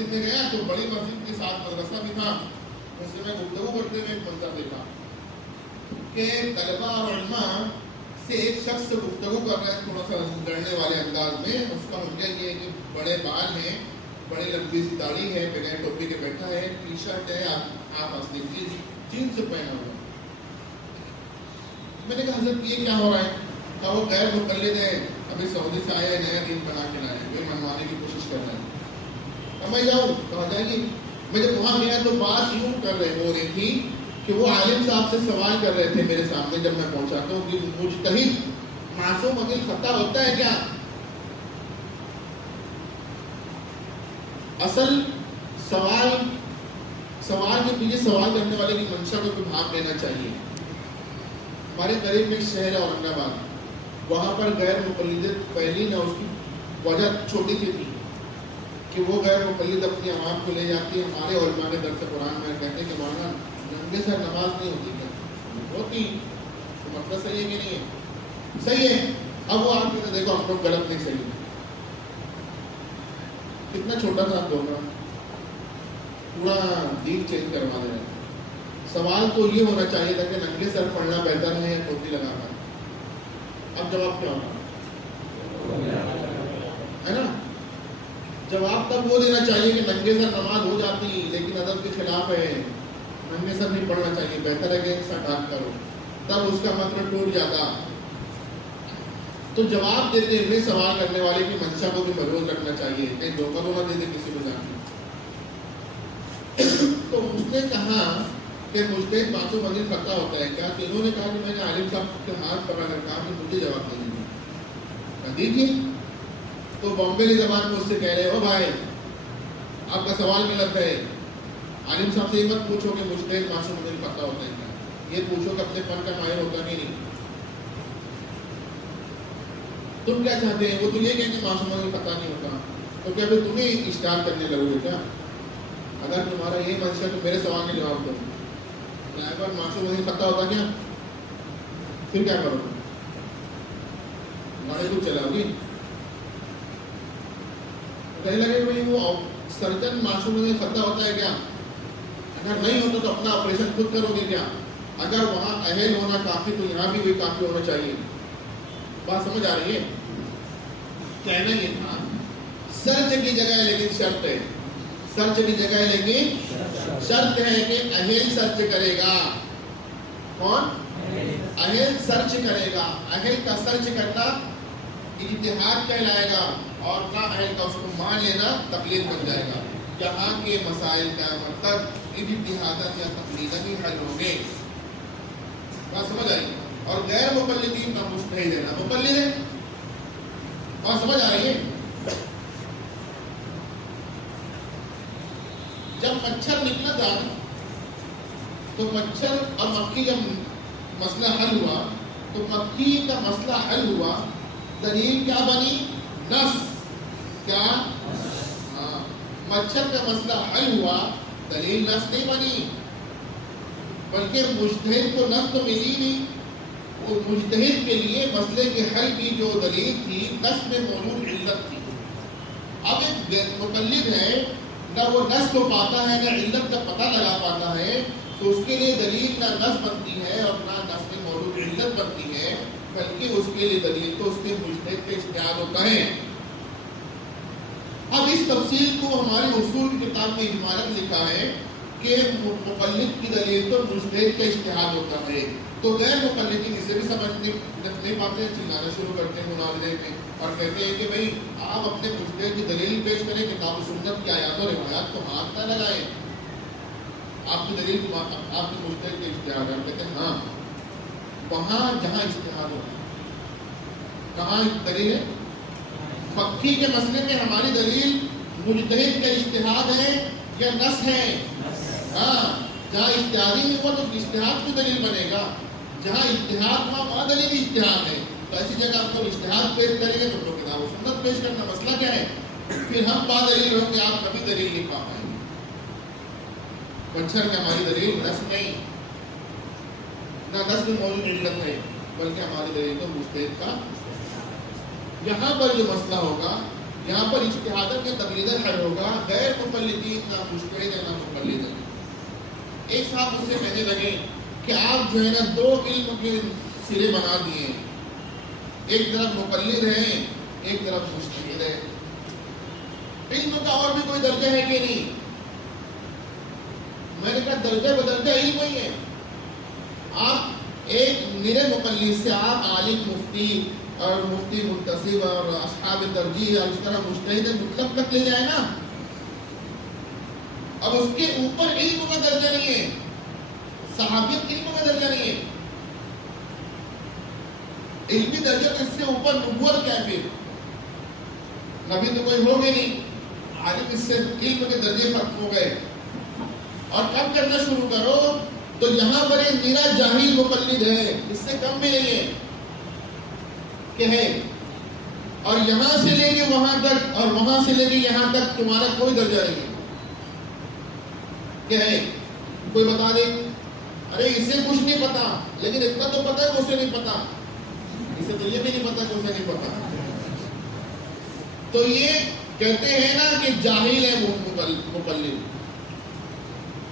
مسجد میں گیا تو بڑی مسجد کے ساتھ مدرسہ بھی تھا، اس سے میں گفتگو کرتے ہوئے ایک منظر دیکھا کہ طلباء اور علماء سے ایک شخص سے گفتگو کر رہے ہیں تھوڑا سا لڑنے والے انداز میں. اس کا حجہ یہ ہے کہ بڑے بال ہیں، بڑی لمبی سی داڑھی ہے، بغیر ٹوپی کے بیٹھا ہے، ٹی شرٹ ہے، آپ ہنس دیجیے جینس پہنا ہوا. میں نے کہا حضرت یہ کیا ہو رہا ہے؟ کہا وہ غیر مقلد ہے، ابھی سعودی سے آیا ہے، نیا دین بنا کے لائے ہیں، وہی منوانے کی کوشش کر رہے ہیں. اب میں جاؤں کہا جائے گی. میں جب وہاں گیا تو بات یوں ہو رہی تھی کہ وہ عالم صاحب سے سوال کر رہے تھے میرے سامنے جب میں پہنچا تو کہ مجتہد معصوم عقل خطا ہوتا ہے کیا؟ اصل سوال کے پیچھے سوال کرنے والے کی منشا کو بھی بھاگ لینا چاہیے. ہمارے قریب میں شہر ہے اورنگ آباد، وہاں پر غیر مقلدت پہلی نہ اس کی وجہ چھوٹی سی تھی کہ وہ غیر مقلد اپنی عوام کو لے جاتی ہے. ہمارے علماء کے درس قرآن میں کہتے ہیں کہ مولانا ننگے سر نماز نہیں ہوتی کیا؟ ہوتی. تو مطلب صحیح ہے کہ نہیں ہے؟ صحیح ہے. اب وہ آپ کہتے دیکھو ہم لوگ غلط نہیں صحیح. کتنا چھوٹا تھا آپ دونوں، پورا دین چینج کروا دے رہے ہیں. سوال تو یہ ہونا چاہیے تھا کہ ننگے سر پڑھنا بہتر ہے یا ٹوپی لگانا. اب جواب کیا ہوگا؟ ہے نا؟ جواب تب وہ دینا چاہیے کہ ننگے سر نماز ہو جاتی لیکن ادب کے خلاف ہے، ننگے سر نہیں پڑھنا چاہیے، بہتر ہے کہ سر ڈھانپ کرو، تب اس کا مطلب ٹوٹ جاتا. تو جواب دیتے ہوئے سوال کرنے والے کی منشا کو بھی محفوظ رکھنا چاہیے، کہیں دھوکہ تو نہ دے دے کسی کو جان کے. تو اس نے کہا کہ مجتہد معصوم عقل خطا ہوتا ہے کیا؟ تو انہوں نے کہا کہ میں نے عالم صاحب کے ہاتھ پکڑ کر کہا کہ مجھے جواب نہیں دیا. دیکھیے تو بامبے زبان میں اس سے کہہ رہے ہو بھائی آپ کا سوال غلط ہے. عالم صاحب سے یہ مت پوچھو کہ مجتہد معصوم عقل خطا ہوتا ہے کیا، یہ پوچھو کہ اپنے فن کا ماہر ہوتا نہیں. تم کیا چاہتے ہیں؟ وہ تو یہ کہیں کہ معصوم عقل خطا نہیں ہوتا، تو کیا پھر تمہیں اجتہاد کرنے لگو گے کیا؟ اگر تمہارا یہ منشا تو میرے سوال کا جواب دو. ڈرائیور معصوم عقل خطا ہوتا کیا؟ پھر کیا کرو گے؟ گاڑی کو چلاؤ گی؟ کہنے لگے بھائی وہ سرجن معصوم عقل خطا ہوتا ہے کیا؟ اگر نہیں ہوتا تو اپنا آپریشن خود کرو گے کیا؟ اگر وہاں اہل ہونا کافی تو یہاں بھی کافی ہونا چاہیے. بات سمجھ آ رہی ہے؟ کہنا یہ تھا سرچ کی جگہ ہے لیکن شرط ہے، سرچ کی جگہ ہے لیکن شرط ہے کہ اہل سرچ کرے گا. کون؟ اہل سرچ کرے گا. اہل کا سرچ کرنا اجتہاد کہلائے گا اور نہ اہل کا اس کو مان لینا تقلید بن جائے گا. یہاں کے مسائل کا مطلب اجتہادات یا تقلیدات ہی حل ہوں گے. بات سمجھ آئی؟ اور غیر مقلدین کا مجتہد ہے نا مقلد ہے. بات سمجھ آ رہی ہے؟ جب مچھر نکلا تھا تو مچھر اور مکھی جب مسئلہ حل ہوا تو مکھی کا مسئلہ حل ہوا، دلیل کیا بنی؟ نص. کیا؟ ہاں. مچھر کا مسئلہ حل ہوا، دلیل نص نہیں بنی، بلکہ مجتہد کو نص تو ملی نہیں. وہ مجتہد کے لیے مسئلے کے حل کی جو دلیل تھی نص میں موجود علت تھی. اب ایک مقلد ہے نہ وہ نص کو پاتا ہے نہ علت کا پتہ لگا پاتا ہے، تو اس کے لیے دلیل نہ نص بنتی ہے اور نہ نص میں موجود علت بنتی ہے، بلکہ اس کے لیے دلیل تو اس کے مجتہد کا اجتہاد ہوتا ہے. اب اس تفصیل کو ہماری اصول کی کتاب میں اجمالاً لکھا ہے کہ مقلد کی دلیل تو مجتہد کا اجتہاد ہوتا ہے. تو غیر مقلدین اسے بھی سمجھ نہیں پاتے ہیں، چلانا شروع کرتے ہیں مناظرے میں اور کہتے ہیں کہ بھائی آپ اپنے مجتہد کی دلیل پیش کریں، کتاب و سنت کی آیات و روایات کو ہاتھ نہ لگائیں، آپ کی دلیل آپ کے مجتہد کے اجتہاد. ہم کہتے ہیں ہاں وہاں جہاں اجتہاد ہو کہاں دلیل ہے. مکھی کے مسئلے میں ہماری دلیل مجتہد کا اجتہاد ہے یا نص ہے؟ ہاں. جہاں اجتہادی نہیں ہوا تو اجتہاد کی دلیل بنے گا، جہاں اجتہاد ہوا وہاں دلیل اجتہاد ہے. تو ایسی جگہ آپ کو اجتہاد پیش کریں گے تو کتاب و سنت پیش کرنا. مسئلہ کیا ہے؟ پھر ہم با دلیل ہوں گے، آپ کبھی دلیل نہیں پا پائیں گے. مچھر میں ہماری دلیل نص نہیں، نہ نص میں موجود علت ہے، بلکہ ہماری دلیل تو مجتہد کا. یہاں پر جو مسئلہ ہوگا یہاں پر اجتہاداً یا تقلیداً حل ہوگا، غیر مقلدین نہ مجتہد نہ مقلد ہے۔ ایک صاحب مجھ سے کہنے لگے کہ آپ جو ہے نا دو علم کے سرے بنا دیے، ایک طرف مقلد ہے ایک طرف مجتہد ہے، علم کا اور بھی کوئی درجہ ہے کہ نہیں؟ میں نے کہا درجہ بدرجہ علم ہی ہے۔ آپ ایک نرے مقلد سے آپ عالم مفتی اور مفتی منتصب اور اصحاب ترجیح اور اس طرح مجتہد مطلق تک لے جائے نا، اب اس کے اوپر علم کا درجہ نہیں ہے، صحابیت علم کا درجہ نہیں ہے، علمی درجہ تو اس سے اوپر نبوت کیا پھر؟ نبی تو کوئی ہوگے نہیں، عالم اس سے علم کے درجے ختم ہو گئے۔ اور کم کرنا شروع کرو تو یہاں پر ایک میرا جاہل مقلد ہے، اس سے کم بھی نہیں ہے کہ ہے، اور یہاں سے لے کے وہاں تک اور وہاں سے لے کے یہاں تک تمہارا کوئی درجہ نہیں ہے کہ ہے۔ کوئی بتا دے ارے اسے کچھ نہیں پتا، لیکن اتنا تو پتا ہے کہ اسے نہیں پتا، اسے تو یہ بھی نہیں پتا کہ اسے نہیں پتا۔ تو یہ کہتے ہیں نا کہ جاہل ہے مقلد،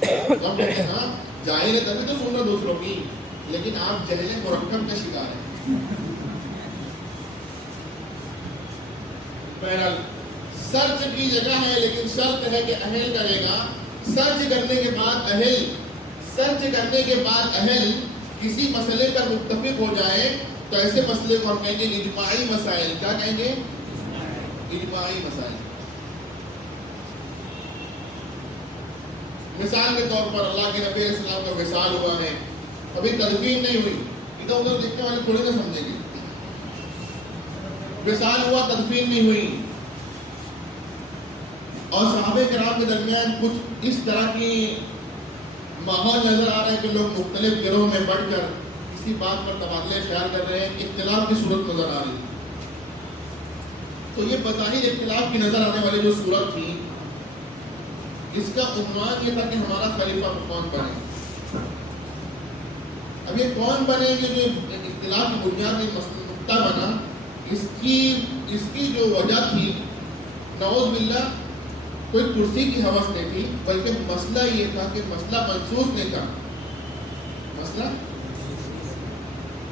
ہاں جاہل ہے تبھی تو سن رہا دوسروں کی، لیکن آپ جہل مرکب کا شکار ہیں۔ بہرحال سرچ کی جگہ ہے، لیکن شرط ہے کہ اہل کرے گا۔ سرچ کرنے کے بعد اہل کسی مسئلے پر متفق ہو جائے تو ایسے مسئلے کو ہم کہیں گے اجماعی مسائل۔ کیا کہیں گے؟ اجماعی مسائل۔ مثال کے طور پر اللہ کے نبی علیہ السلام کا وصال ہوا ہے، ابھی تدفین نہیں ہوئی، ادھر ادھر دیکھنے والے تھوڑی نہ سمجھیں گے۔ وصال ہوا، تدفین نہیں ہوئی، اور صحابہ کرام کے درمیان کچھ اس طرح کی ماحول نظر آ رہا ہے کہ لوگ مختلف گروہ میں بڑھ کر کسی بات پر تبادلہ خیال کر رہے ہیں، اختلاف کی صورت نظر آ رہی ہے۔ تو یہ بظاہر اختلاف کی نظر آنے والی جو صورت تھی، اس کا عنوان یہ تھا کہ ہمارا خلیفہ کون بنے۔ اب یہ کون بنے گے جو اختلاف کی بنیاد میں نقطہ بنا، اس کی جو وجہ تھی، نعوذ باللہ کوئی کرسی کی حوث نہیں تھی، بلکہ مسئلہ یہ تھا کہ مسئلہ منسوخ نہیں تھا۔ مسئلہ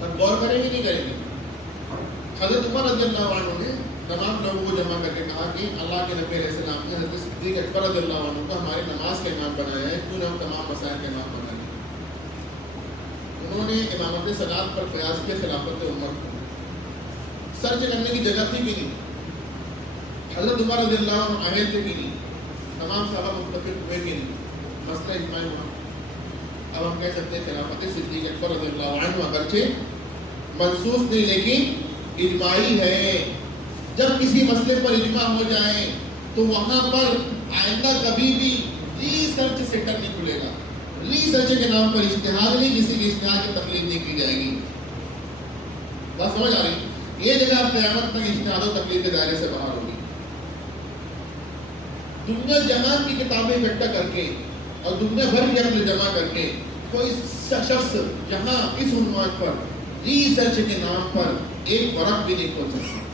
اب غور کریں گے نہیں کریں گے؟ حضرت عمر رضی اللہ عنہ نے تمام لوگوں کو جمع کر کے کہا کہ اللہ کے نبی علیہ السلام نے حضرت صدیق اکبر رضی اللہ عنہ کو ہماری نماز کا امام بنایا ہے، کیوں نہ ہم تمام مسائل کا امام بنائیں۔ انہوں نے امامت صلاۃ پر قیاس کے خلافت عمر کو سرچ کرنے کی جگہ تھی بھی نہیں، حضرت عمر رضی اللہ عنہ اہل تھے بھی نہیں، تمام صحابہ متفق ہوئے بھی نہیں، مسئلہ اجماعی ہوا۔ اب ہم کہہ سکتے ہیں خلافت صدیق اکبر رضی اللہ عنہ اگرچہ منسوخ نہیں لیکن اجماعی ہے۔ جب کسی مسئلے پر اجماع ہو جائے تو وہاں پر آئندہ کبھی بھی ریسرچ سینٹر نہیں کھلے گا، ریسرچ کے نام پر اجتہاد نہیں، کسی کے اجتہاد کی تقلید نہیں کی جائے گی۔ بات سمجھ آ رہی؟ یہ جگہ قیامت تک اجتہاد و تقلید کے دائرے سے باہر ہوگی۔ دنیا جہان کی کتابیں اکٹھا کر کے اور دنیا بھر کی عقل جمع کر کے کوئی شخص جہاں اس عنوان پر ریسرچ کے نام پر ایک فرق بھی نہیں کھول سکتا۔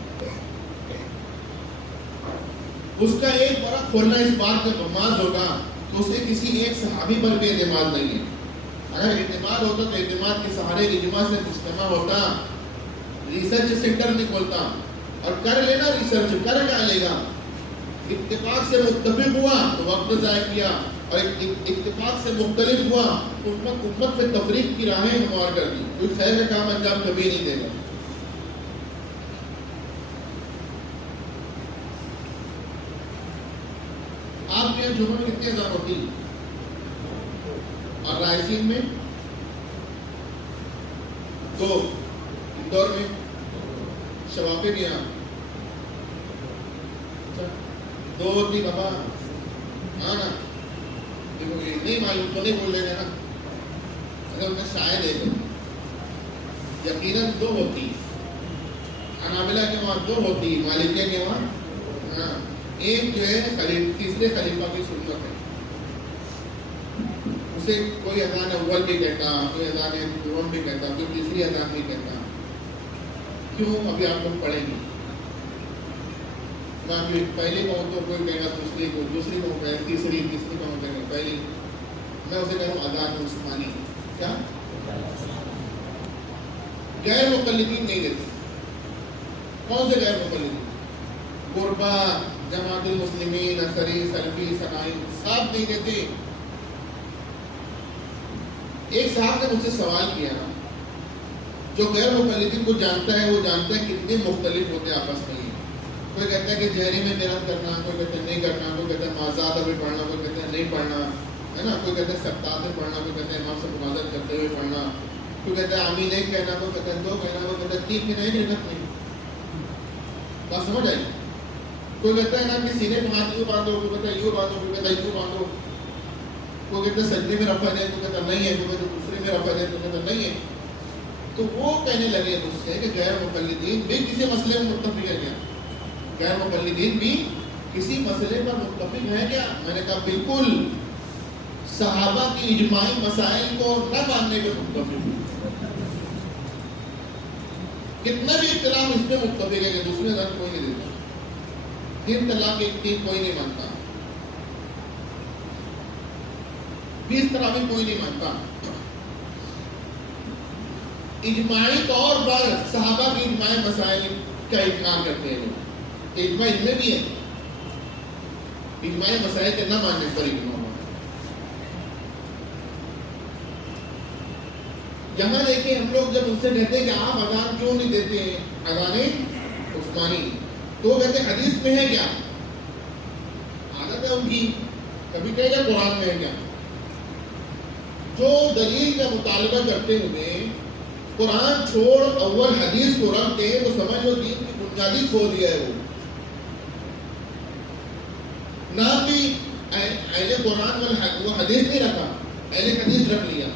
اس کا ایک فرق کھولنا اس بات میں بماز ہوگا کہ اسے کسی ایک صحابی پر بھی اعتماد نہیں ہے۔ اگر اعتماد ہوتا تو اعتماد کے سہارے اجماع سے مجتمع ہوتا، ریسرچ سینٹر نہیں کھولتا، اور کر لینا ریسرچ کر کیا لے گا؟ اتفاق سے متفق ہوا تو وقت ضائع کیا، اور اتفاق سے مختلف ہوا امت میں تفریق کی راہیں ہموار کر دی، کوئی خیر کا کام انجام کبھی نہیں دے گا۔ آپ کے جمعہ میں کتنی اذان ہوتی اور رائسین میں دو، اندور میں شوافے کے یہاں دو ہوتی بابا، ہاں نا نہیں معلوم تو نہیں بول رہے گا نا، اگر انہیں شاید ہے یقیناً دو ہوتی، حنابلہ کے وہاں دو ہوتی، مالکیہ کے وہاں ہاں ایک جو ہے تیسرے خلیفہ کی سنت ہے، اسے کوئی اذان اول بھی کہتا، کوئی اذان دوم بھی کہتا، کوئی تیسری اذان بھی کہتا۔ کیوں؟ ابھی آپ لوگ پڑھیں گے۔ کافی پہلی قوم تو کوئی کہے گا دوسری کو، دوسری قوم کہے گا تیسری قوم کہے گا پہلی. میں اسے کہہ رہا ہوں اذان عثمانی. کیا غیر مقلدین نہیں دیتے؟ کون سے غیر مقلدین؟ قربا، جماعت المسلمین، اثری، سلفی، سنائی، سب نہیں دیتے. ایک صاحب نے مجھ سے سوال کیا، جو غیر مقلدین کو جانتا ہے وہ جانتا ہے کتنے مختلف ہوتے ہیں آپس میں. کوئی کہتا ہے کہ جہری میں قرات کرنا، کوئی کہتا ہے نہیں کرنا، کوئی کہتا ہے معذات ابھی پڑھنا، کوئی کہتا ہے نہیں پڑھنا، ہے نا. کوئی کہتا ہے سبتات میں پڑھنا، کوئی کہتا ہے امام سے مناظر کرتے ہوئے پڑھنا، کوئی کہتا ہے آمین ایک کہنا، کوئی کہتا ہے دو کہنا، کوئی کہتا ہے تین کہنا. ایک رکعت نہیں. بات سمجھ آئی؟ کوئی کہتا ہے نا کہ سینے پہ ہاتھ یوں باندھو، کوئی کہتا ہے یوں باندھو، کوئی کہتا ہے یوں باندھو، کوئی کہتا ہے سجدے میں رفع دیں، کوئی کہتا نہیں ہے، کوئی کہتا ہے دوسرے میں رفع دیں، کوئی کہتا نہیں ہے. تو وہ کہنے لگے مجھ سے کہ غیر مقلدین بھی کسی مسئلے میں متفق ہے کیا؟ غیر مقلدین بھی کسی مسئلے پر متفق ہے کیا؟ میں نے کہا بالکل، صحابہ کی اجماعی مسائل کو نہ ماننے پہ متفق. کتنا بھی اختلاف اس پہ متفق ہے کہ دوسرے دن کوئی نہیں دیتا. 3 طلاق کی 3 کوئی نہیں مانتا، 20 طرح بھی کوئی نہیں مانتا. اجماعی طور پر صحابہ کی اجماعی مسائل کا انکار کرتے ہیں لوگ. اجماع ان میں بھی ہے، اجماعی مسائل کے نہ ماننے پر اجماع. یہاں دیکھیں ہم لوگ جب ان سے کہتے ہیں کہ آپ اذان کیوں نہیں دیتے ہیں اذان عثمانی، تو وہ کہتے ہیں حدیث میں ہے کیا؟ عادت ہے ان کی، کبھی کہے گا قرآن میں ہے کیا. جو دلیل کا مطالبہ کرتے ہوئے قرآن چھوڑ اول حدیث کو رکھ دے تو سمجھ لو دین کی بنیادی کھو دیا ہے. وہ نہ بھی اہل قرآن وہ حدیث نہیں رکھا، اہل حدیث رکھ لیا.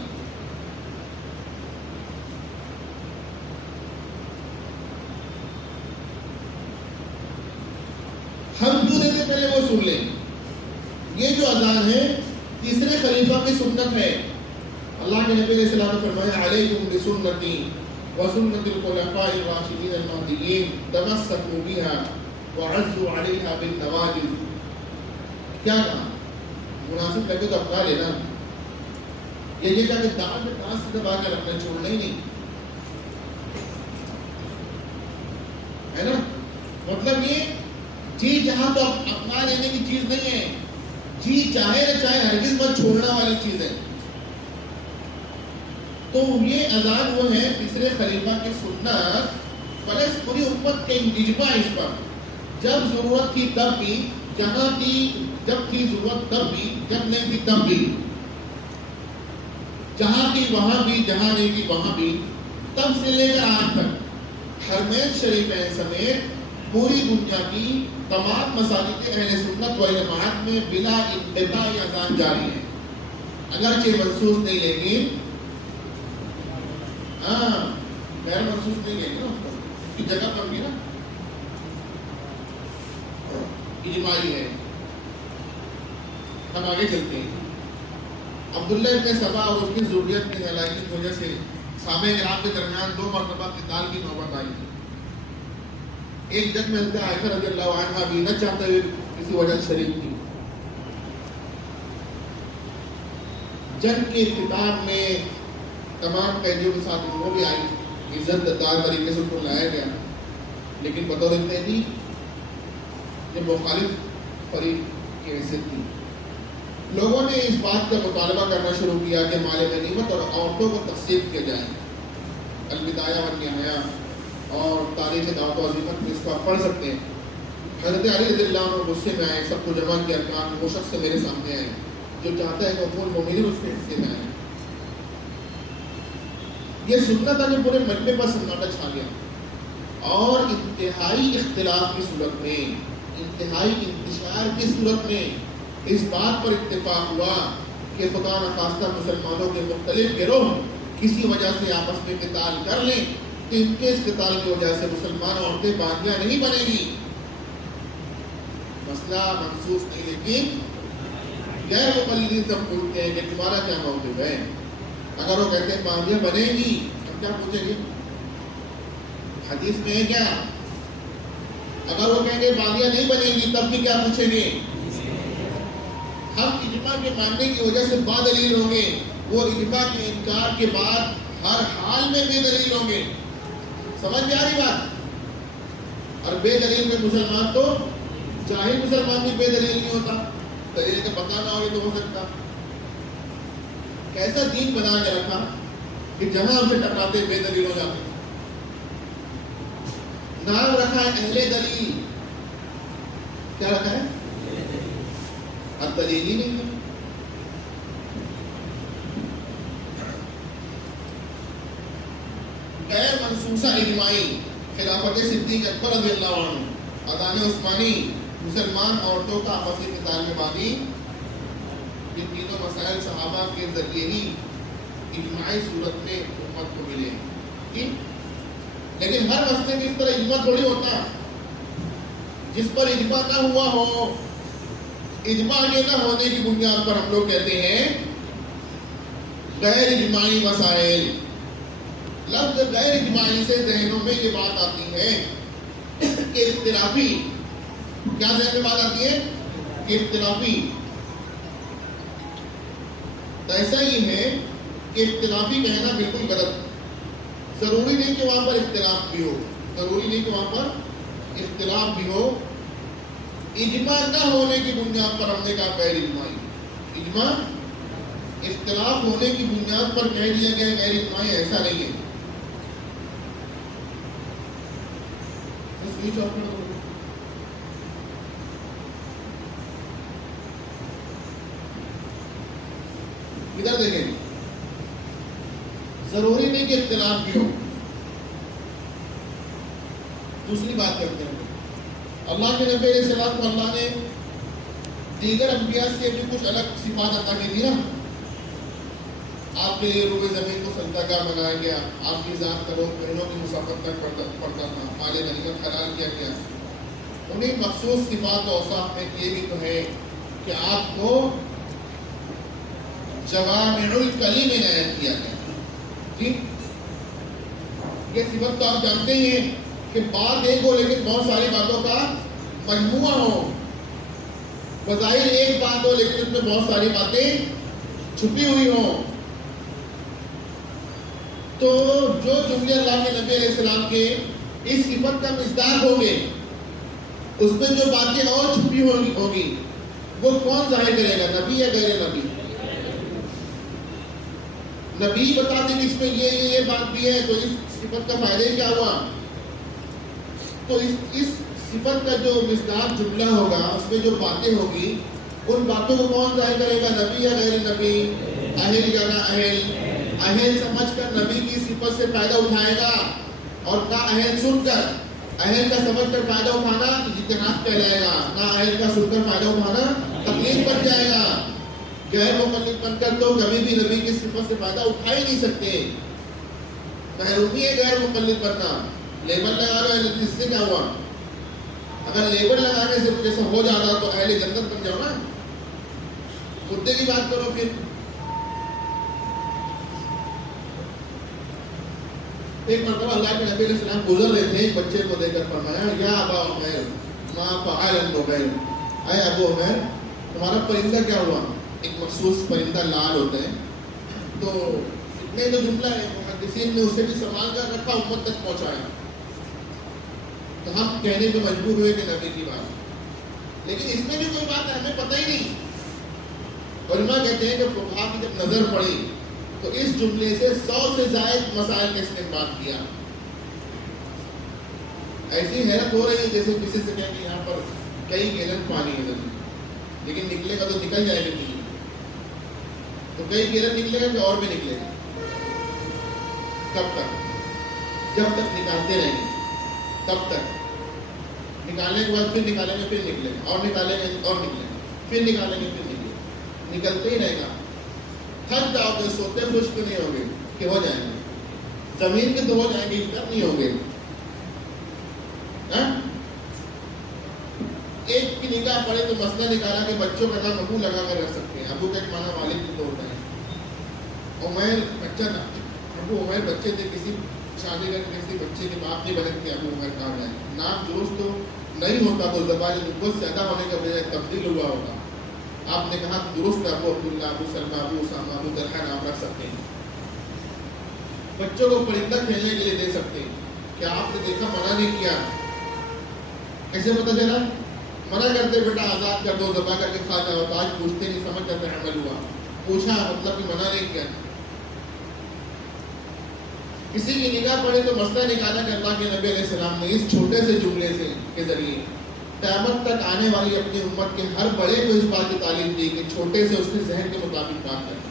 ہم جو دیتے پہلے وہ سن لیں. یہ جو اذان ہے تیسرے خلیفہ کی سنت ہے. اللہ کے نبی علیہ السلام نے فرمایا علیکم بسنتی وسنت الخلفاء الراشدین المہدیین تمسکوا بها وعزوا علیہا بالنواجذ. کیا کہا؟ مناسب لگے تو اپنا لینا. یہ کہا کہ دان میں کانس سے دبا کے رکھنا، چھوڑنا ہی نہیں ہے نا. مطلب یہ جی جہاں تو اپنا لینے کی چیز نہیں ہے، جی چاہے نہ چاہے ہرگز مت چھوڑنا والی چیز ہے. تو یہ اذان وہ ہے تیسرے خلیفہ کی سنت، پلس پوری امت کے اجماع اس پر. جب ضرورت تھی تب بھی، جہاں تھی جب تھی ضرورت تب بھی، جب نہیں تھی تب بھی، جہاں تھی وہاں بھی، جہاں نہیں تھی وہاں بھی، تب سے لے کر آج تک حرمین شریفین سمیت پوری دنیا کی تمام مساجد اہل سنت و جماعت میں بلا انقطاع اذان جاری ہے. اگرچہ منسوخ نہیں، لیکن غیر منسوخ نہیں لیں گے نا، اس کی جگہ پر بھی نا اجماعی ہے. ہم آگے چلتے ہیں. عبداللہ ابن سبا اور اس کی ذریت کی نالائقی کی وجہ سے صحابہ کرام کے درمیان 2 مرتبہ قتال کی نوبت آئی. ایک جنگ میں حضرت عائشہ رضی اللہ عنہا بھی نہ چاہتے ہوئے کسی وجہ سے شریک تھی. جنگ کے اختتام میں تمام قیدیوں کے ساتھ وہ بھی آئی، عزت دار طریقے سے ان کو لایا گیا، لیکن بطور قیدی جو مخالف فریق کی حیثیت تھی. لوگوں نے اس بات کا مطالبہ کرنا شروع کیا کہ مال غنیمت اور عورتوں کو تقسیم کیا جائے. البدایہ والنہایہ اور تاریخ دعوت و عظیمت میں اس کو آپ پڑھ سکتے ہیں. حضرت علی رضی اللہ عنہ غصے میں آئے، سب کو جمع کیا، کہا وہ شخص میرے سامنے آئے جو چاہتا ہے کہ وہ مومنین اس کے حصے میں آئے. یہ سننا تھا کہ پورے مجمع پر سناٹا چھا گیا، اور انتہائی اختلاف کی صورت میں، انتہائی انتشار کی صورت میں اس بات پر اتفاق ہوا کہ خدا نخواستہ مسلمانوں کے مختلف گروہ کسی وجہ سے آپس میں قتال کر لیں کہ ان کے اس قتال کی وجہ سے مسلمان عورتیں باندیاں نہیں بنے گی. مسئلہ منسوخ نہیں، لیکن غیر مقلدین سب پوچھتے ہیں کہ تمہارا کیا موقف ہے. اگر وہ کہتے ہیں باندیاں بنے گی، ہم کیا پوچھیں گے؟ حدیث میں ہے کیا؟ اگر وہ کہیں گے باغیاں نہیں بنیں گی تب بھی کیا پوچھیں گے؟ ہم اجماع کے ماننے کی وجہ سے با دلیل ہوں گے، وہ اجماع کے انکار کے بعد ہر حال میں بے دلیل ہوں گے. سمجھ میں آ رہی بات؟ اور بے دلیل میں مسلمان تو جاہل مسلمان بھی بے دلیل نہیں ہوتا، دلیل کا پتہ نہ ہو یہ تو ہو سکتا. کیسا دین بنا کے رکھا کہ جہاں ہم سے ٹکراتے بے دلیل ہو جاتے. نام رکھا ہے اہل دلیل. کیا رکھا ہے؟ اب دلیل ہی نہیں ہے. غیر منصوصہ اجماعی خلافت صدیق اکبر رضی اللہ عنہ، اذان عثمانی، مسلمان عورتوں کا آپسی قتال میں بانی، ان تینوں مسائل صحابہ کے ذریعے ہی اجماعی صورت میں امت کو ملے. لیکن ہر مسئلے میں اس طرح اجماع تھوڑی ہوتا. جس پر اجماع نہ ہوا ہو، اجماع کے نہ ہونے کی بنیاد پر ہم لوگ کہتے ہیں غیر اجماعی مسائل. لفظ غیر اجماعی سے ذہنوں میں یہ بات آتی ہے کہ اختلافی. کیا ذہن میں بات آتی ہے؟ کہ اختلافی. تو ایسا ہی ہے کہ اختلافی کہنا بالکل غلط. ضروری نہیں کہ وہاں پر اختلاف بھی ہو، ضروری نہیں کہ وہاں پر اختلاف بھی ہو. اجماع نہ ہونے کی بنیاد پر ہم نے کہا غیر اجماعی. اجماع اختلاف ہونے کی بنیاد پر کہہ دیا گیا غیر اجماعی، ایسا نہیں ہے. ادھر دیکھیں، ضروری نہیں کہ اختلاف بھی ہو. دوسری بات کرتے ہیں، اللہ کے نبی علیہ السلام کو اللہ نے دیگر انبیاء سے بھی کچھ الگ صفات عطا کی تھی نا. آپ کے لیے روئے زمین کو سجدہ گاہ بنایا گیا، آپ کی ذات کرو بہنوں کی مسافت تک پڑتا تھا، مال غنیمت حلال کیا گیا. انہیں مخصوص صفات و اوصاف میں یہ بھی تو ہے کہ آپ کو جوامع الکلم عنایت کیا گیا. ٹھیک، یہ صفت تو آپ جانتے ہی ہیں کہ بات ایک ہو لیکن بہت ساری باتوں کا مجموعہ ہو. بظاہر ایک بات ہو لیکن اس میں بہت ساری باتیں چھپی ہوئی ہوں. تو جو جملے اللہ کے نبی علیہ السلام کے اس صفت کا مصداق ہوں گے، اس میں جو باتیں اور چھپی ہوگی وہ کون ظاہر کرے گا، نبی یا غیر نبی؟ نبی بتا دیں کہ اس میں یہ بات بھی ہے، تو اس صفت کا فائدہ کیا ہوا؟ تو اس صفت کا جو مصداق جملہ ہوگا، اس میں جو باتیں ہوگی، ان باتوں کو کون ظاہر کرے گا، نبی یا غیر نبی؟ اہل یا نہ اہل؟ اہل سمجھ کر نبی کی صفت سے فائدہ اٹھائے گا، اور نہ اہل سن کر، اہل کا سمجھ کر فائدہ اٹھانا اجتناب کہلائے گا، نہ اہل کا سن کر فائدہ اٹھانا تقلید بن جائے گا. غیر مقلد بن کر تو کبھی بھی نبی کی صفت سے فائدہ اٹھا ہی نہیں سکتے. محرومی ہے غیر مقلد بننا. لیبل لگا لو اہل حدیث سے کیا ہوا؟ اگر لیبل لگانے سے جیسا ہو جاتا تو اہل جنت بن جاؤ نا. مدے کی بات کرو. پھر ایک مرتبہ اللہ کے نبی علیہ السلام گزر رہے تھے، ایک بچے کو دیکھ کر فرمایا، یا ابا عمیر ما فعل النغیر، اے ابو عمیر تمہارا پرندہ کیا ہوا؟ ایک مخصوص پرندہ لال ہوتے ہیں. تو اتنے جو جملہ ہے محدثین نے اسے بھی سنبھال کر رکھا، امت تک پہنچایا. تو ہم کہنے کو مجبور ہوئے کہ نبی کی بات، لیکن اس میں بھی کوئی بات ہے ہمیں پتہ ہی نہیں. علماء کہتے ہیں کہ فقہا کی جب نظر پڑی تو اس جملے سے 100 سے زائد مسائل کا استعمال کیا. ایسی حیرت ہو رہی ہے جیسے کسی سے کہیں کہ یہاں پر کئی گیلن پانی ہے لیکن نکلے گا تو نکل جائے گا. تو کئی گیلن نکلے گا کہ اور بھی نکلے گا. کب تک؟ جب تک نکالتے رہیں گے تب تک. نکالنے کے بعد پھر نکالیں گے، پھر نکلے گا، اور نکالیں گے اور نکلیں گے، پھر نکالیں گے، پھر نکلے گا. نکلتے ہی رہے گا. تھک جاؤ گے، سوتے خشک نہیں ہوں گے کہ ہو جائیں گے. زمین کے تو ہو جائیں گے، ادھر نہیں ہوں گے. ایک کی نگاہ پڑے تو مسئلہ نکالا کہ بچوں کا نام ابو لگا کر رکھ سکتے ہیں. ابو کا ایک معنی والد بھی تو ہوتا ہے. عمیر بچہ تھا، ابو عمیر بچے تھے، کسی شادی کر کسی بچے کے باپ نہیں بنے تھے ابو عمیر کہا جائے. نام درست ہو نہیں ہوتا تو زبان نبوت زیادہ ہونے کا وجہ تبدیل ہوا ہوگا. آپ نے کہا درست ابو عبداللہ، ابو سلمہ، ابو اسامہ، ابو طلحہ نام رکھ سکتے ہیں، بچوں کو پرندہ کھیلنے کے لیے دے سکتے ہیں. کیا آپ نے دیکھا منع نہیں کیا؟ کیسے پتہ چلا؟ منع کرتے بیٹا آزاد کر دو، ذبح کر کے کھا جاؤ، تو آج پوچھتے نہیں، سمجھ جاتے عمل ہوا. پوچھا مطلب کہ منع نہیں کیا. کسی کی نگاہ پڑے تو مسئلہ نکالا کہ اللہ کے نبی علیہ السلام نے اس چھوٹے سے جملے سے کے ذریعے قیامت تک آنے والی اپنی امت کے ہر بڑے کو اس بات کی تعلیم دی کہ چھوٹے سے اس کے ذہن کے مطابق بات کریں.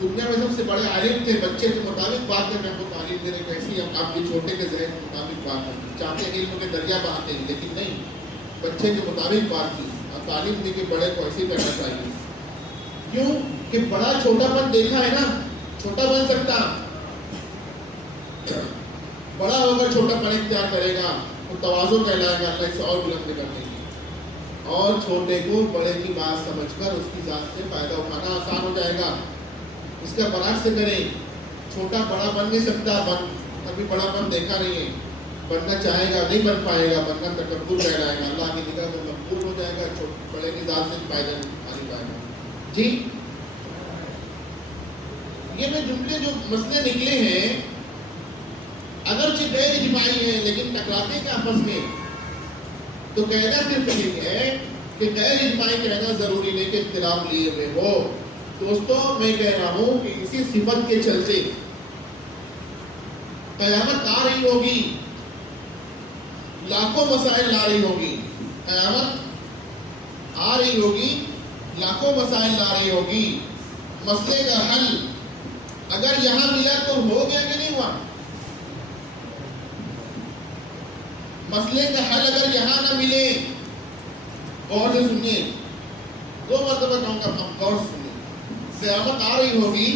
دنیا میں سب سے بڑے عالم تھے، بچے کے مطابق بات کرنے کو تعلیم دینے کو، ایسی آپ کے چھوٹے کے ذہن کے مطابق بات کریں. چاہتے ہیں علم کے دریا بہاتے ہیں، لیکن نہیں، بچے کے مطابق بات کی اور تعلیم دی کہ بڑے کو ایسے کرنا چاہیے. کیوں کہ بڑا چھوٹا پن دیکھا ہے نا، چھوٹا بن سکتا، بڑا ہو کر چھوٹا پن اختیار کرے گا تو تواضع کہلائے گا، اللہ اسے اور بلند کرنے کی. اور چھوٹے کو بڑے کی بات سمجھ کر اس کی ذات سے فائدہ اٹھانا آسان ہو جائے گا. اس کا برعکس سے کریں، چھوٹا بڑا بن نہیں سکتا، کبھی بڑا بن دیکھا نہیں ہے، بننا چاہے گا نہیں بن پائے گا، بننا تکبر کہلائے گا، اللہ کی نگاہ میں مقبول ہو جائے گا، بڑے کی ذات سے فائدہ نہیں پائے گا. جی یہ میں جملے جو مسئلے نکلے ہیں اگرچہ غیر اجماعی ہیں لیکن ٹکراتے کے آپس میں، تو کہنا صرف یہ ہے کہ غیر اجماعی کہنا ضروری نہیں کہ اختلاف لیے ہوئے ہو. دوستوں میں کہہ رہا ہوں کہ اسی صفت کے چلتے قیامت آ رہی ہوگی، لاکھوں مسائل لا رہی ہوگی. قیامت آ رہی ہوگی، لاکھوں مسائل لا رہی ہوگی. مسئلے کا حل اگر یہاں ملا تو ہو گیا کہ نہیں ہوا؟ مسئلے کا حل اگر یہاں نہ ملے، غور سے سنیے، 2 مرتبہ کہوں گا، ہم غور سے سنیے. قیامت آ رہی ہوگی،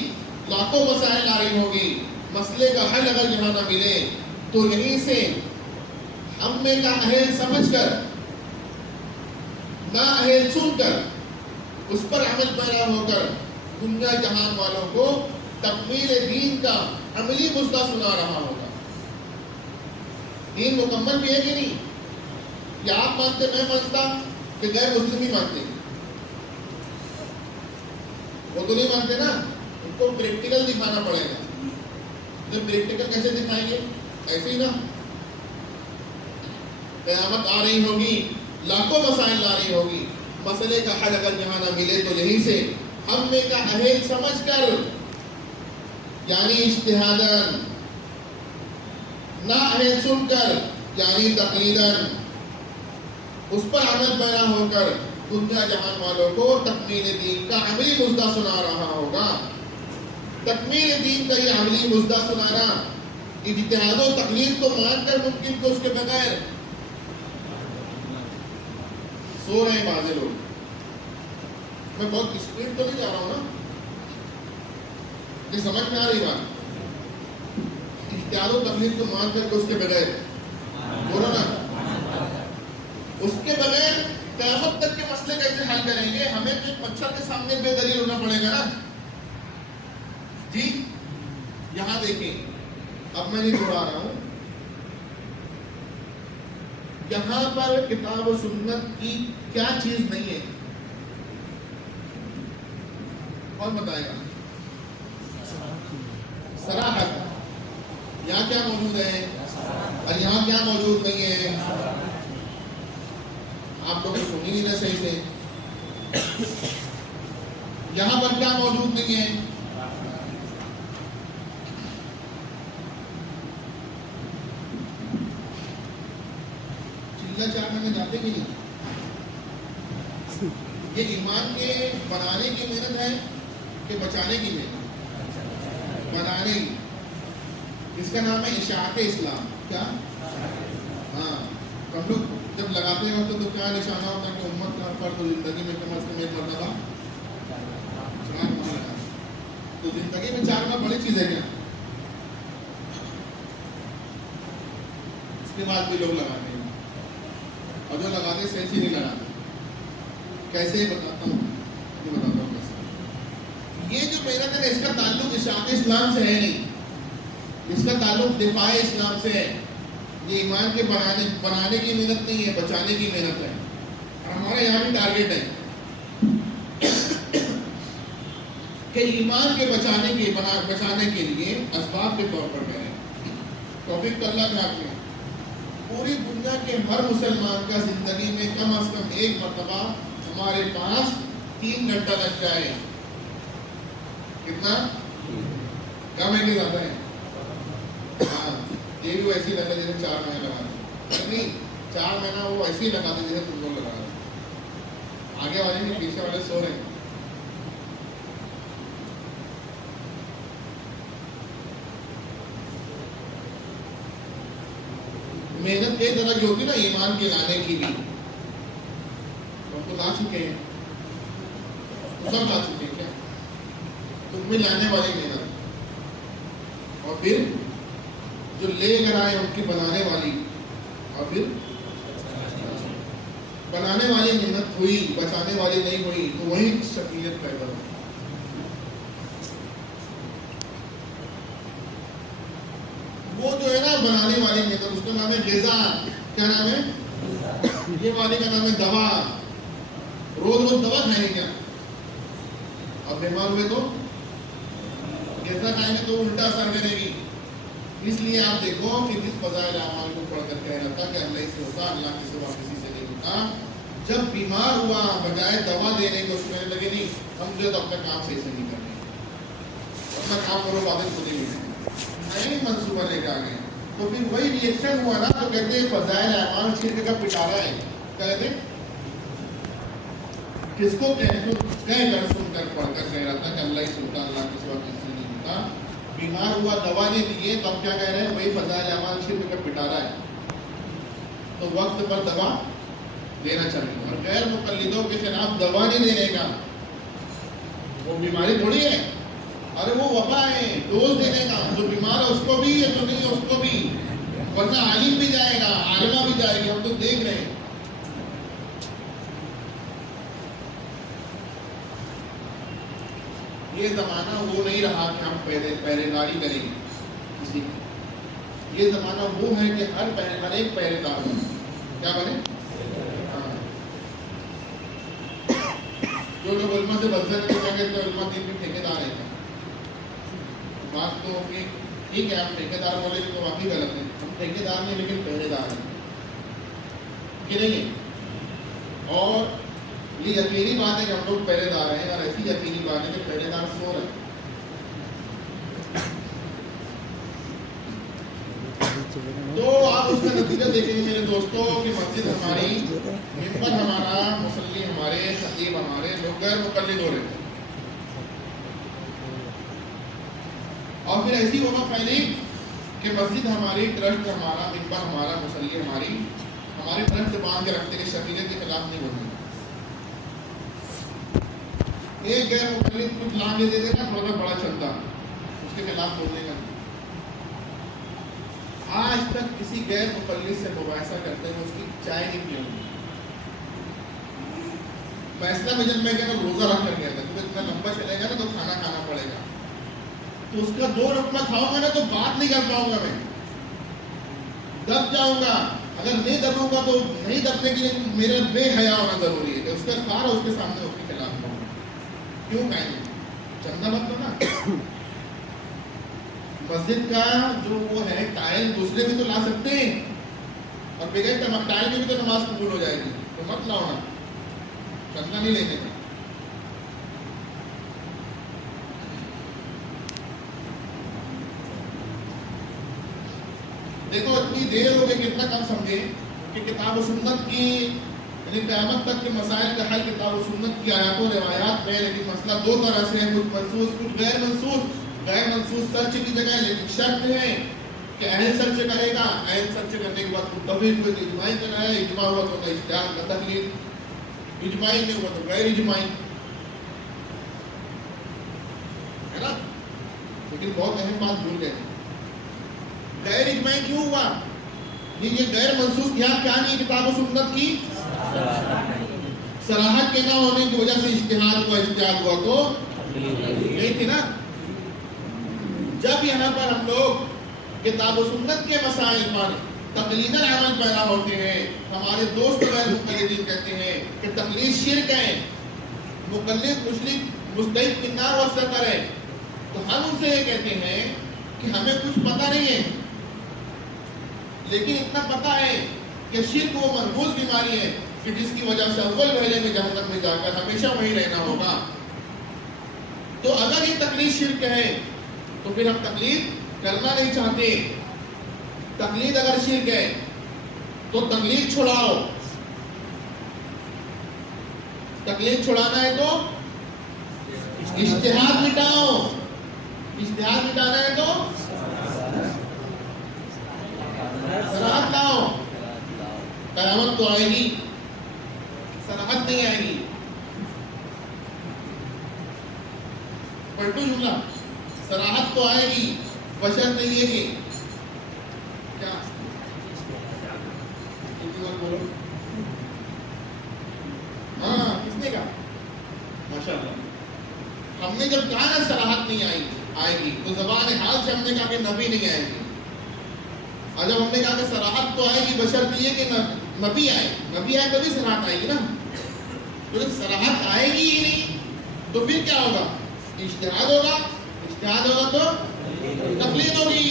لاکھوں مسائل آ رہی ہوگی، مسئلے کا حل اگر یہاں نہ ملے تو یہیں سے ہم میں کا اہل سمجھ کر، نہ اہل سن کر، اس پر عمل پیرا ہو کر دنیا جہان والوں کو تکمیل دین کا عملی مسئلہ سنا رہا ہوگا. دین مکمل بھی ہے کہ نہیں؟ یا آپ مانتے، میں مانتا کہ غیر مسلم ہی مانتے؟ وہ تو نہیں مانتے نا، ان کو پریکٹیکل دکھانا پڑے گا. جب پریکٹیکل کیسے دکھائیں گے؟ ایسے ہی نا. قیامت آ رہی ہوگی، لاکھوں مسائل لا رہی ہوگی، مسئلے کا حل اگر یہاں نہ ملے تو یہیں سے ہم میں کا اہل سمجھ کر، یعنی اجتہاداً، نہ اہل سن کر یعنی تقلیداً، اس پر عمل پیرا ہو کر دنیا جہان والوں کو تکمیل دین کا عملی مژدہ سنا رہا ہوگا. تکمیل دین کا یہ عملی مژدہ سنانا اجتہاد و تقلید کو مان کر ممکن کو اس کے بغیر. سو رہے ہیں بعض لوگ، میں بہت اسپیڈ تو نہیں جا رہا ہوں نا، یہ سمجھ میں آ رہی بات؟ اجتہاد و تقلید کو مان کر اس کے بغیر، بولو نا، اس کے بغیر قیامت تک کے مسئلے کیسے حل کریں گے؟ ہمیں تو ایک مچھر کے سامنے بے دلیل ہونا پڑے گا نا. جی یہاں دیکھیں، اب میں نہیں دوہرا رہا ہوں، یہاں پر کتاب و سنت کی کیا چیز نہیں ہے؟ کون بتائے گا؟ صراحت. یہاں کیا موجود ہے اور یہاں کیا موجود نہیں ہے؟ آپ لوگ سن ہی نہیں رہے صحیح سے. یہاں پر کیا موجود نہیں ہے؟ چلہ چاٹنے میں جاتے کہ نہیں؟ یہ ایمان کے بنانے کی محنت ہے کہ بچانے کی محنت؟ بنانے کی. اس کا نام ہے اشاعت اسلام. کیا؟ ہاں، ہم لوگ جب لگاتے ہیں تو کیا نشانہ ہوتا ہے کہ امت کا فرد زندگی میں کم از کم ایک مرتبہ 4 ماہ لگا. تو زندگی میں 4 ماہ بڑی چیز ہے کیا؟ اس کے بعد بھی لوگ لگاتے ہیں، اور جو لگاتے ہیں صحیح نہیں لگاتے. کیسے بتاتا ہوں، یہ بتاتا ہوں کیسے. یہ جو محنت ہے اس کا تعلق اشاعت اسلام سے ہے نہیں، اس کا تعلق دفاع اسلام سے ہے. یہ ایمان کے بنانے کی محنت نہیں ہے، بچانے کی محنت ہے. اور ہمارا یہاں بھی ٹارگیٹ ہے کہ ایمان کے بچانے کے لیے اسباب کے طور پر کریں. توفیق تو اللہ کا ہے. پوری دنیا کے ہر مسلمان کا زندگی میں کم از کم ایک مرتبہ ہمارے پاس 3 گھنٹہ لگ جائے. کتنا کم ہے کہ زیادہ ہے؟ ہاں، یہ بھی ایسے ہی لگتا ہے جیسے 4 مہینے لگا دیں. نہیں، 4 مہینہ وہ ایسے ہی لگاتے جیسے تم لوگ لگا دیں. آگے والے نہیں، پیچھے والے سو رہے ہیں. محنت کئی طرح کی ہوتی نا ایمان کے لانے کی بھی. ہم تو لا چکے ہیں، تو سب لا چکے ہیں. کیا تم میں لانے والی محنت، اور پھر جو لے کر آئے ان کی بنانے والی، اور پھر بنانے والی محنت ہوئی، بچانے والی نہیں ہوئی، تو وہی شکیت پیدا ہوئی. وہ جو ہے نا بنانے والی محنت، اس کا نام ہے غذا. کیا نام ہے؟ یہ والی کا نام ہے دوا. روز روز دوا کھائیں گے کیا؟ اور بیمار ہوئے تو غذا کھائیں گے تو الٹا اثر کرے گی. اس لیے آپ دیکھو کہ جس فضائل اعمال کو پڑھ کر کہہ رہا تھا کہ اللہ سے ہوتا، اللہ کے سوا کسی سے نہیں ہوتا. جب بیمار ہوا بجائے دوا دینے کو سننے لگے نہیں ہم جو تو اپنا کام صحیح سے نہیں کریں، اپنا کام کرو باتیں خود ہی نہیں منصوبہ لے کے آ گئے. تو پھر وہی ریئیکشن ہوا نا. تو کہتے ہیں فضائل اعمال شرک کا پٹارا ہے. کہتے ہیں کس کو کہہ کر سن کر پڑھ کر کہہ رہا تھا کہ اللہ ہی سنتا، اللہ کے سوا کسی سے نہیں ہوتا. بیمار ہوا دوا نہیں دیے تو اب کیا کہہ رہے ہیں؟ وہی فضائل اعمال شرک کا پٹارا ہے. تو وقت پر دوا دینا چاہیے. اور غیر مقلدوں کے خلاف دوا نہیں دینے کا، وہ بیماری تھوڑی ہے، ارے وہ وبا ہے. ڈوز دینے کا، جو بیمار ہے اس کو بھی ہے، جو نہیں ہے اس کو بھی. ورنہ عالم بھی جائے گا، عالمہ بھی جائے گی. ہم تو دیکھ رہے ہیں. یہ زمانہ وہ نہیں رہا کہ ہم پہرے داری کریں کسی کی. یہ زمانہ وہ ہے کہ ہر ایک پہرے دار ہو. کیا بنے؟ جو لوگ علماء سے بدزن کے کہتے ہیں علماء دین کے ٹھیکیدار ہیں. بات تو کہ ٹھیک ہے ہم ٹھیکیدار بولے تو واقعی غلط ہے. ہم ٹھیکیدار نہیں لیکن پہرے دار ہیں کہ نہیں ہے. اور یہ یقینی بات ہے کہ ہم لوگ پہرے دار ہیں، اور ایسی یقینی بات ہے کہ پہرے دار سو رہے ہیں. تو آپ اس کا نتیجہ دیکھیں گے میرے دوستوں کہ مسجد ہماری، ممبر ہمارا، مصلی ہمارے، خطیب ہمارے، لوگ غیر مقلد ہو رہے ہیں. اور پھر ایسی ہوگا پہلے کہ مسجد ہماری، ٹرسٹ ہمارا، ممبر ہمارا، مصلی ہماری، ہمارے ٹرسٹ باندھ کے رکھتے کہ شکیلت کے خلاف نہیں بولیں. ایک غیر مقلد کچھ لا کے دے دے گا تھوڑا بڑا چلتا، اس کے خلاف بولنے کا. آج تک کسی غیر مقلد سے مباحثہ کرتے ہیں اس کی چائے نہیں پی ہوگی. فیصلہ میں جب میں کہتا روزہ رکھ کر گیا تھا، تو اتنا لمبا چلے گا نا تو کھانا کھانا پڑے گا. تو اس کا 2 لقمہ کھاؤں گا نا تو بات نہیں کر پاؤں گا، میں دب جاؤں گا. اگر نہیں دبوں گا تو نہیں دبنے کے لیے میرا بے حیا ہونا ضروری ہے کہ اس کا کار اس کے سامنے اس کے خلاف ہوں. کیوں کہیں گے؟ چندہ مت نا. مسجد کا جو وہ ہے ٹائل دوسرے بھی تو لا سکتے ہیں، اور بغیر ٹائل میں بھی تو نماز قبول ہو جائے گی. تو مت لاؤ نا، چندہ نہیں لینے کا. دیکھو اتنی دیر ہو گئی، کتنا کم سمجھے کہ کتاب و سنت کی، یعنی قیامت تک کے مسائل کا حل کتاب و سنت کی آیات و روایات میں. لیکن مسئلہ 2 طرح سے ہے، کچھ منسوخ کچھ غیر منسوخ. غیر منسوخ سرچ کی جگہ ہے، لیکن شرط ہے کہ اہل سرچ کرے گا. اہل سرچ کرنے کے بعد متفق ہوئے تو اجماعی کرنا ہے، اجماع ہوا تو اجتہاد کا تقلید، اجماعی نہیں ہوا تو غیر اجماعی ہے نا. لیکن بہت اہم بات بھول گئے، غیر اجماعی کیوں ہوا؟ یہ غیر منسوخ یہاں کیا نہیں، کتاب و سنت کی صراحت کے نہ ہونے کی وجہ سے اجتہاد ہوا تو نہیں تھی نا. جب یہاں پر ہم لوگ کتاب و سنت کے مسائل پر تقلیداً عمل پیدا ہوتے ہیں. ہمارے دوست غیر مقلدین کہتے ہیں کہ تقلید شرک ہے, مقلد مشرک مستحق النار و سقر ہے. تو ہم ان سے یہ کہتے ہیں کہ ہمیں کچھ پتہ نہیں ہے, لیکن اتنا پتہ ہے کہ شرک وہ مرموز بیماری ہے کہ جس کی وجہ سے اول وہلے میں جہنم میں جا کر ہمیشہ وہیں رہنا ہوگا. تو اگر یہ تقلید شرک ہے تو پھر ہم تقلید کرنا نہیں چاہتے. تقلید اگر شرک ہے تو تقلید چھڑاؤ. تقلید چھڑانا ہے تو اجتہاد مٹاؤ. اجتہاد مٹانا ہے تو صراحت لاؤ. قیامت تو آئے گی, صراحت نہیں آئے گی. پلٹو جملہ, صراحت تو آئے گی بشرط یہ کہ کیا بولو. ہاں کس نے کہا؟ ماشاء اللہ. ہم نے جب کہا نا صراحت نہیں آئے گی تو زبان حال سے ہم نے کہا کہ نبی نہیں آئے گی. اور جب ہم نے کہا کہ صراحت تو آئے گی بشرط یہ کہ نبی آئے. نبی آئے تبھی صراحت آئے گی نا. تو جب صراحت آئے گی ہی نہیں تو پھر کیا ہوگا؟ اجتہاد ہوگا. اجتہاد ہوگا تو تقلید ہوگی.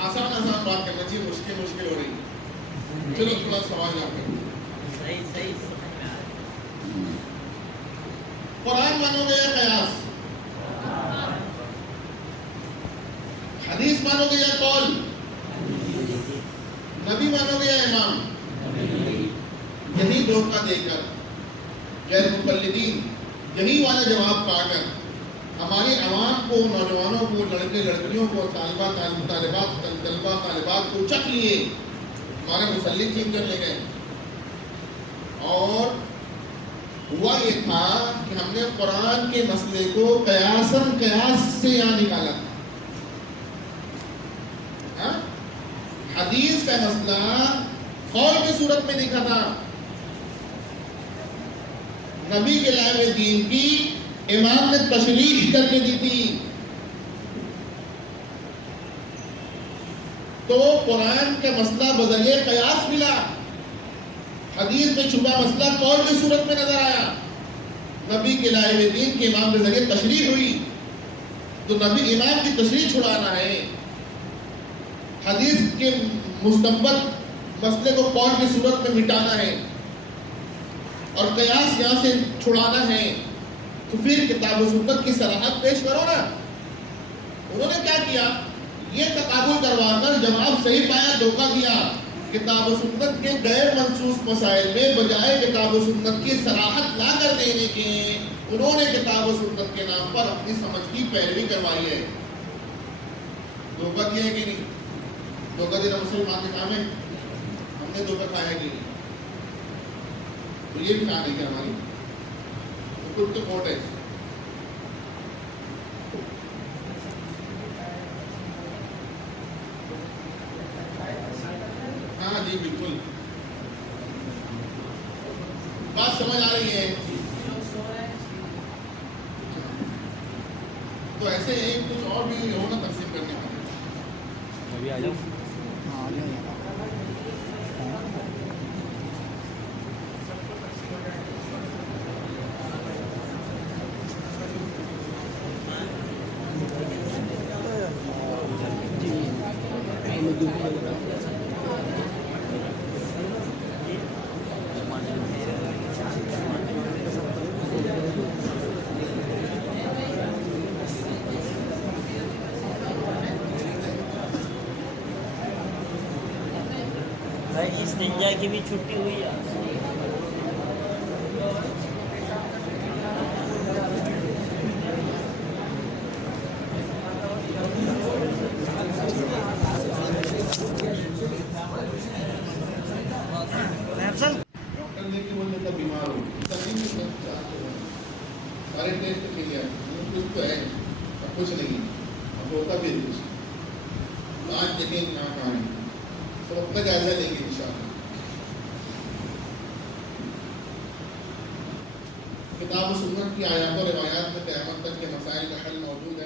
آسان آسان بات کرنا چاہیے, مشکل ہو رہی. چلو تھوڑا سوال کرتے ہیں. قرآن مانو گے یا قیاس؟ حدیث مانو گے یا قول؟ نبی مانو گے یا امام؟ یہی دھوکہ دے کر غیر مقلدین یہی والا جواب پا کر ہماری عوام کو, نوجوانوں کو, لڑکے لڑکیوں کو, طالبات کو چک لیے, ہمارے مسلم چھین کر لے گئے. اور ہوا یہ تھا کہ ہم نے قرآن کے مسئلے کو قیاس سے یہاں نکالا. حدیث کا مسئلہ قول کی صورت میں دکھا تھا. نبی کے لائے ہوئے دین کی امام نے تشریح کر کے دی تھی. تو قرآن کا مسئلہ بذریعہ قیاس ملا, حدیث میں چھپا مسئلہ قول کی صورت میں نظر آیا. نبی کے لائے ہوئے دین کے امام کے ذریعے تشریح ہوئی. تو نبی امام کی تشریح چھڑانا ہے, حدیث کے مستنبط مسئلے کو قول کی صورت میں مٹانا ہے, اور قیاس یہاں سے چھڑانا ہے. تو پھر کتاب و سنت کی صراحت پیش کرو نا. انہوں نے کیا کیا؟ یہ تقابل کروا کر جواب صحیح پایا, دھوکہ دیا. کتاب و سنت کے غیر منسوخ مسائل میں بجائے کتاب و سنت کی صراحت لا کر دینے کے انہوں نے کتاب و سنت کے نام پر اپنی سمجھ کی پیروی کروائی ہے. دھوکہ دیا ہے کہ نہیں؟ دھوکہ دینا مسلمان کے کام ہے. ہم نے دھوکہ کھایا کہ نہیں؟ تو یہ بھی کہا نہیں کہ ہماری خود تو کوٹ ہے. ہاں جی بالکل, بات سمجھ آ رہی ہے. تو ایسے ایک کچھ اور بھی ہونا تقسیم کرنے کا. ابھی آ جاؤ. استنجا کی بھی چھٹی ہوئی ہے. ڈاکٹر نے کہ بولنے کا بیمار ہو سارے ٹیسٹ کے لیے کچھ تو ہے, اب کچھ نہیں, اب ہوتا بھی کچھ. آج دیکھیں کہاں کہاں ہے, تو اب تک جائزہ لیں گے انشاءاللہ. کتاب و سنت کی آیات و روایات میں قیامت تک کے مسائل کا حل موجود